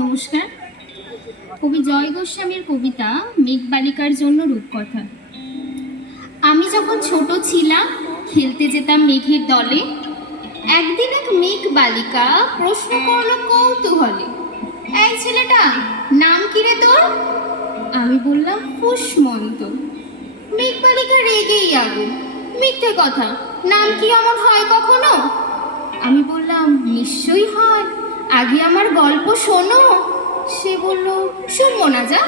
নমস্কার। কবি জয় গোস্বামীর কবিতা মেঘবালিকার জন্য রূপকথা। আমি যখন ছোট ছিলাম, খেলতে যেতাম মেঘের দলে। একদিন এক মেঘ বালিকা প্রশ্ন করল কৌতূহলে, এই ছেলেটা, নাম কি রে তোর? আমি বললাম পুষ্মন্ত। মেঘ বালিকা রেগেই আগুন, মিথ্যে কথা, নাম কি এমন হয় কখনো? আমি বললাম নিশ্চয়ই হয়, আগে আমার গল্প শোনো। সে বলল শুনবো না যা,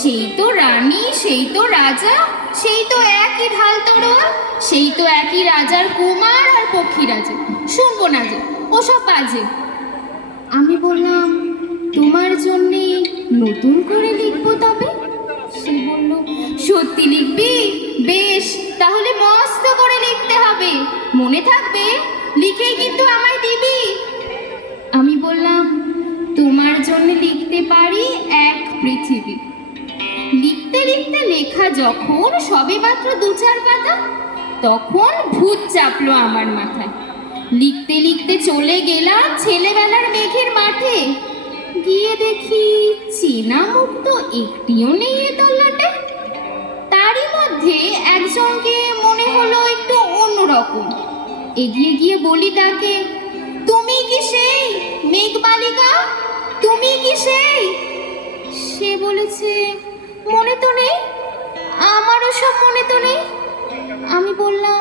সেই তো রানী, সেই তো রাজা, সেই তো একই ঢাল তরোয়াল, সেই তো একই রাজার কুমার আর পক্ষীরাজে, শুনবো না যে, ওসব বাজে। আমি বললাম তোমার জন্যে নতুন করে লিখবো তবে। সে বলল সত্যি লিখবি? বেশ, তাহলে মস্ত করে লিখতে হবে, মনে থাকবে, লিখেই কিন্তু আমায় দিবি। আমি বললাম তোমার জন্য লিখতে পারি এক পৃথিবী। লিখতে লিখতে লেখা যখন সবে মাত্র 2-4 পাতা, তখন ভূত চাপলো আমার মাথায়। লিখতে লিখতে চলে গেলাম ছেলেবেলার মেঘের মাঠে। গিয়ে দেখি চেনা মুখ তো একটিও নেই এ তল্লাটে। তারই মধ্যে একজনকে মনে হলো একটু অন্যরকম। এগিয়ে গিয়ে বলি তাকে, তুমি কি সেই মেঘবালিকা? তুমি কি সেই? সে বলেছে মনে তো নেই, আমারও সব মনে তো নেই। আমি বললাম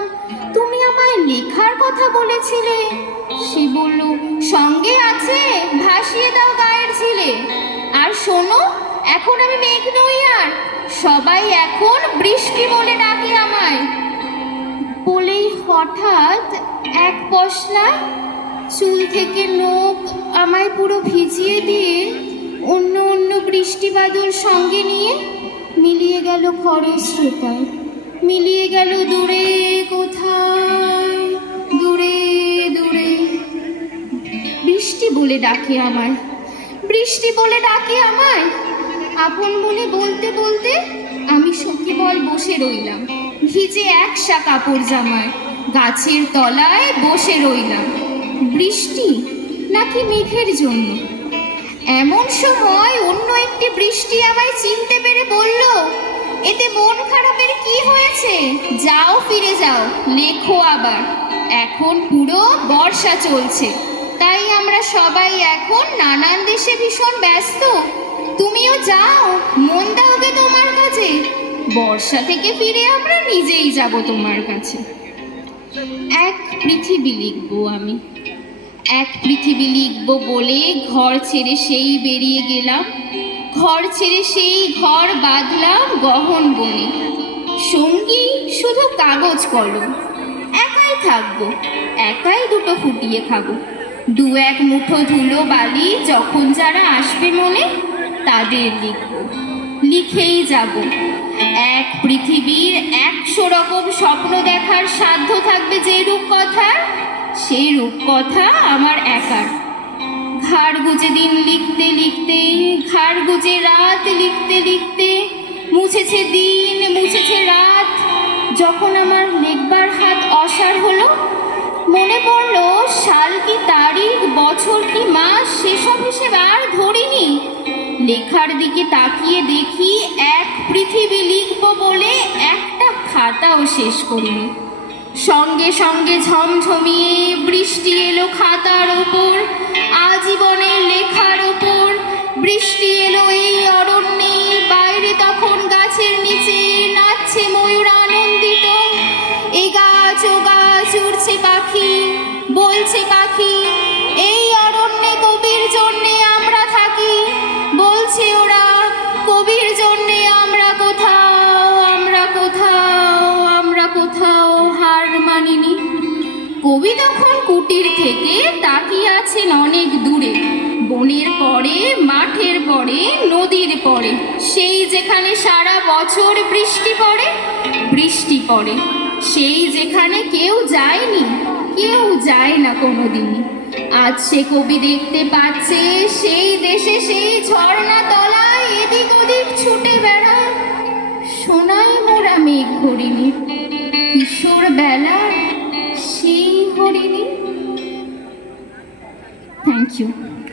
তুমি আমায় লেখার কথা বলেছিলে। সে বলল সঙ্গে আছে, ভাসিয়ে দাও গায়ের ঝিলে। আর শোনো, এখন আমি মেঘ নই আর, সবাই এখন বৃষ্টি বলে ডাকে আমায়। বলেই হঠাৎ এক পশলায় চুল থেকে নখ আমায় পুরো ভিজিয়ে দিয়ে অন্য অন্য বৃষ্টি বাদল সঙ্গে নিয়ে মিলিয়ে গেল খরস্রোতায়, মিলিয়ে গেল দূরে কোথায়, দূরে দূরে। বৃষ্টি বলে ডাকে আমায়, বৃষ্টি বলে ডাকে আমায়। আপন মনে বলতে বলতে আমি সখীবল বসে রইলাম, ভিজে একসা কাপড় জামায় গাছের তলায় বসে রইলাম। বৃষ্টি নাকি মেঘের জন্য? এমন সময় অন্য একটি বৃষ্টি আমায় চিনতে পেরে বলল, এতে মন খারাপের কি হয়েছে? যাও, ফিরে যাও, লেখো আবার। এখন পুরো বর্ষা চলছে, তাই আমরা সবাই এখন নানান দেশে ভীষণ ব্যস্ত। তুমিও যাও, মন দাওগে তোমার কাছে। বর্ষা থেকে ফিরে আমরা নিজেই যাব তোমার কাছে। এক পৃথিবী লিখবো আমি, এক পৃথিবী লিখবো বলে ঘর ছেড়ে সেই বেরিয়ে গেলাম। ঘর ছেড়ে সেই ঘর বাঁধলাম গহন বনে। সঙ্গী শুধু কাগজ কলম, একাই থাকবো, একাই দুটো ফুটিয়ে খাবো। 2-1 মুঠো ধুলো বালি যখন যারা আসবে মনে, তাদের লিখবো, লিখেই যাব। এক পৃথিবীর 100 রকম স্বপ্ন দেখার সাধ্য থাকবে যে রূপকথার, সেই রূপকথা আমার একার। ঘাড় গুজে দিন লিখতে লিখতে, ঘাড় গুজে রাত লিখতে লিখতে, মুছেছে দিন, মুছেছে রাত। যখন আমার লিখবার হাত অসাড় হলো, মনে পড়ল সাল কি তারিখ, বছর কি মাস, সেসব হিসেবে আর ধরিনি। লেখার দিকে তাকিয়ে দেখি এক পৃথিবী লিখবো বলে একটা খাতাও শেষ করিনি। সঙ্গে সঙ্গে ঝমঝমিয়ে বৃষ্টি এলো খাতার ওপর, আজীবনের লেখার ওপর। বৃষ্টি এলো এই অরণ্যে, বাইরে তখন গাছের নিচে নাচছে ময়ূর আনন্দিত। এ গাছ ও গাছ উড়ছে পাখি, বলছে পাখি এই অরণ্যে কবির জন্যে আমরা থাকি। বলছে ওরা কবির জন্যে আমরা কোথাও, আমরা কোথাও, আমরা কোথাও হার মানিনি। কবি তখন কুটির থেকে তাকিয়ে আছেন অনেক দূরে, বনের পরে, মাঠের পরে, নদীর পরে, সেই যেখানে সারা বছর বৃষ্টি পড়ে, বৃষ্টি পড়ে, সেই যেখানে কেউ যায়নি, কেউ যায় না কোনোদিনই। আজ সে কবি দেখতে পাচ্ছে সেই দেশে, সেই ঝর্ণা তলায় এদিক ওদিক ছুটে বেড়ায় সোনাই মোরা মেঘ হরিণী, কিশোর বেলার সেই হরিণী। Thank you.